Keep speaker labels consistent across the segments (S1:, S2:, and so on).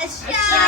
S1: ชา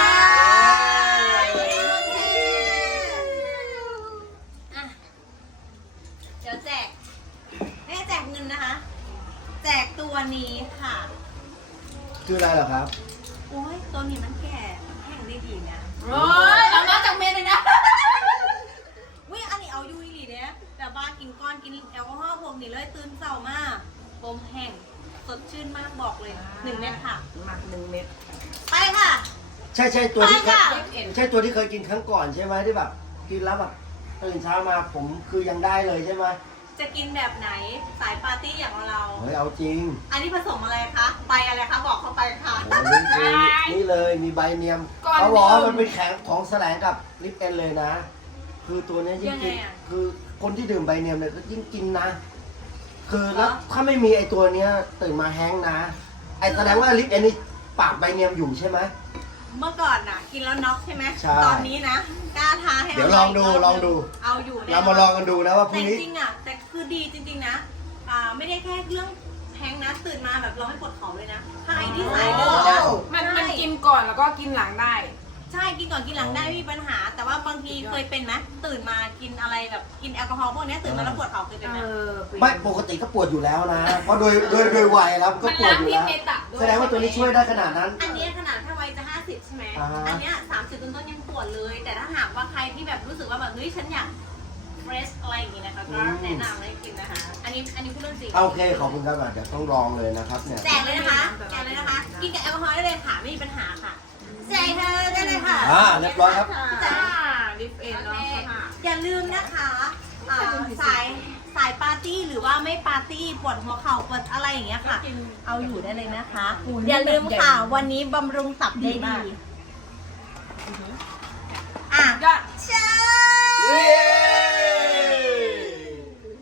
S1: เดี๋ยวแจกไม่แจกเงินนะคะ แจกตัวนี้ค่ะ
S2: ชื่ออะไรเหรอครับ
S1: โอ้ยตัวนี้มันแก่แห้งได้ดีนะ
S3: โอ้ยเอามาจากเมนเลยนะ
S1: วิอันนี้เอาอยู่อีหลีเนี่ยแต่บ้ากินก้อนกินแอลกอฮอล์พวกนี้เลยตื่นเช้ามากลมแห้งสดชื่นมากบอกเลย1 เม็ดค่ะ
S3: หมัก1 เม็ด
S1: ไปค่ะ
S2: ใช่ตัวที่
S1: ไปค่ะ
S2: ใช่ตัวที่เคยกินครั้งก่อนใช่ไหมที่แบบกินแล้วแบบตื่นเช้ามาผมคือยังได้เลยใช่ไหม
S1: จะกินแบบไหนสายปาร์ตี้อย่างเรา
S2: เฮ้ยเอาจริง
S1: อันนี้ผสมอะไรคะใบอะไรคะบอกเข้าไปค่ะ
S2: โอ้นี่คือนี่เลยมีใบเนียมเขาบอกว่ามันเป็นแข็งของแสลงกับลิปเอนเลยนะ คือตัวเนี้ยยิ่งกินคือคนที่ดื่มใบเนียมเนี่ยก็ยิ่งกินนะ คือแล้วถ้าไม่มีไอตัวเนี้ยตื่นมาแห้งนะไอแสดงว่าลิปเอนนี่ปากใบเนียมอยู่ใช่ไหม
S1: เมื่อก่อนน่ะ กินแล้วน็อกใช่ไหม
S2: ใช่
S1: ตอนนี้นะกล้าท้าให้
S2: เดี๋ยวลองดู
S1: เอาอยู่แน่นอน
S2: เรามาลองกันดูนะว่าพ
S1: แต่
S2: รุ่ง
S1: จ
S2: นี้
S1: ริงๆอ่ะแต่คือดีจริงๆนะไม่ได้แค่เรื่องแห้งนะตื่นมาแบบเราไม่ปวดเข่าเลยนะใครที่สายเดินนะ
S3: มันกินก่อนแล้วก็กินหลังได้
S1: ใช่กินก่อนกินหลังได้ไม่มีปัญหา แต่ว่าบางทีเคยเป็นไหมตื่นมากินอะไรแบบกินแอลกอฮอล์พวกเนี้ยตื่นมาแล้วปวดเข่าเคยเป็นไหม
S2: ไม่ปกติก็ปวดอยู่แล้วนะ เพราะโดยวัยแล้วก็ปวดอยู่แล้วแสดงว่าตัวนี้ช่วยได้ขนาดนั้น
S1: อันนี้ขนาดแค่วัยจะ50ใช่ไหม
S2: อ่าฮะ
S1: อันเนี้ย30ต้นๆยังปวดเลย แต่ถ้าหากว่าใครที่แบบรู้สึกว่าแบบเฮ้ยฉันอยากเฟรชอะไรอย่างงี้นะคะก็แนะนำให้กินนะคะ อันนี้พูดเรื่องจริง
S2: โอเคขอบคุณครับเดี๋ยวต้องลองเลยนะครับเนี่ย
S1: แจกเลยนะคะแจกเลยนะคะ กินกับแอลกอฮอล์ได้เลยค่ะไม่มีปัญหาค่ะแจกเธอได้เลยค่ะ
S2: เรียบร้อยครับ
S1: จ้า
S3: ลิฟเอ็นเนาะค่ะ
S1: อย่าลืมนะคะสายปาร์ตี้หรือว่าไม่ปาร์ตี้ปวดหัวเข่าปวดอะไรอย่างเงี้ยค่ะ เอาอยู่ได้เลยนะคะ อย่าลืมค่ะ วันนี้บำรุงตับได้ดี